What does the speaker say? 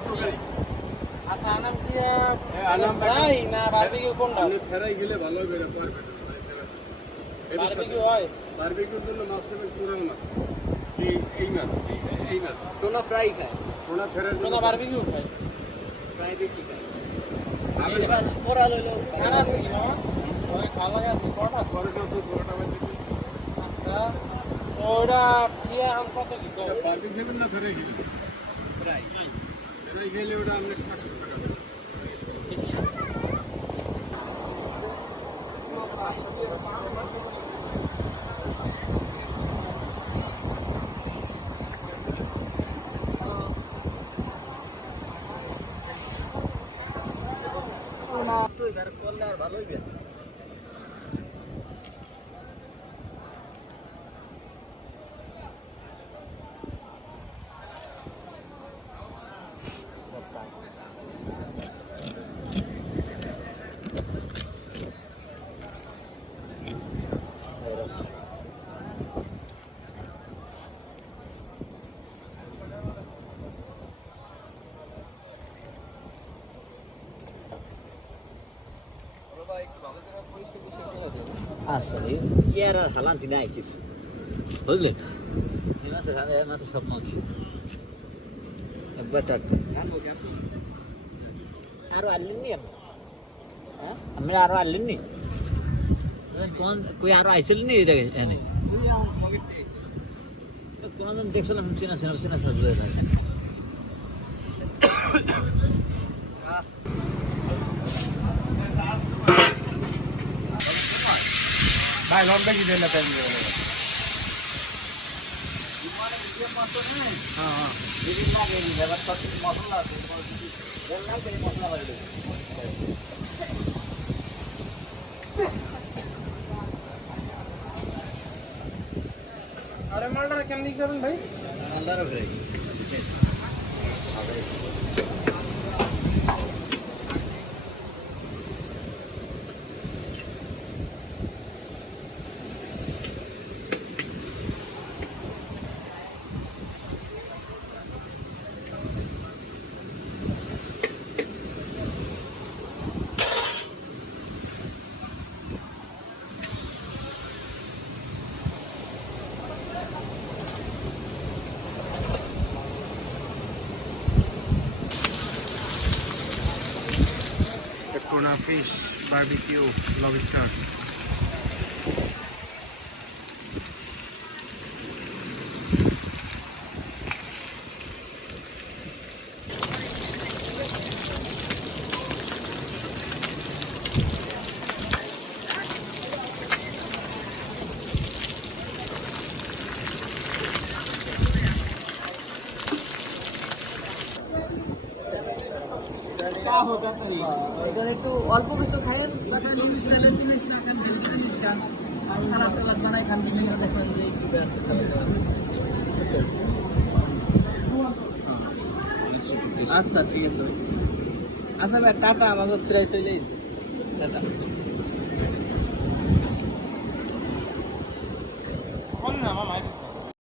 তরকারি আচ্ছা আনাম কি হ্যাঁ, আনাম ফ্রাই না বারবিকিউ কোনটা? আপনি ফেরাই গেলে ভালো হবে না পারবেন বারবিকিউ হয়? বারবিকিউর জন্য মাছ নেবেন কোরাল মাছ। এই এই মাছ এই- মাছ। টোনা ফ্রাই খায়। টোনা ফেরার জন্য বারবিকিউ খায়। ফ্রাই বেশি খায়। আমি এবার কোরাল হইল খানা আছে কি মামা ওই খাওয়া আছে আছে? পরোটা তো পরোটা বাজে আচ্ছা ওটা খেয়ে আম কত কি? বারবিকিউ না ফেরাই গেলে ফ্রাই ফেরাই গেলে ওটা আপনি সাতশো টাকা দেবেন। তো করলে আর ভালো আসলে ইয়ার আর হালান্তি নাই কিছু বুঝলেন এই মাসে খাবে এর মাসে সব মাংস একবার টাটকা আরো আনলেননি আপনি হ্যাঁ আপনি আরো আনলেননি কোন কই আরো আইছিলেন নি এই জায়গায় এনে কোনদিন দেখছিলাম চেনা চেনা চেনা সাজুয়ে এর নাম করে মশলা বাড়ি দেবে আরে মালটা কেমনি করবেন ভাই? আল্লাহর ঘরে Tuna fish, barbecue, lobster. একটু অল্প কিছু খাইয়েন বানাই খান। দেখেন যে সালাদ আচ্ছা ঠিক আছে। আচ্ছা ভাই টাটা আমাকে ফ্রাই চলে এসে টাটা। কোন না মামা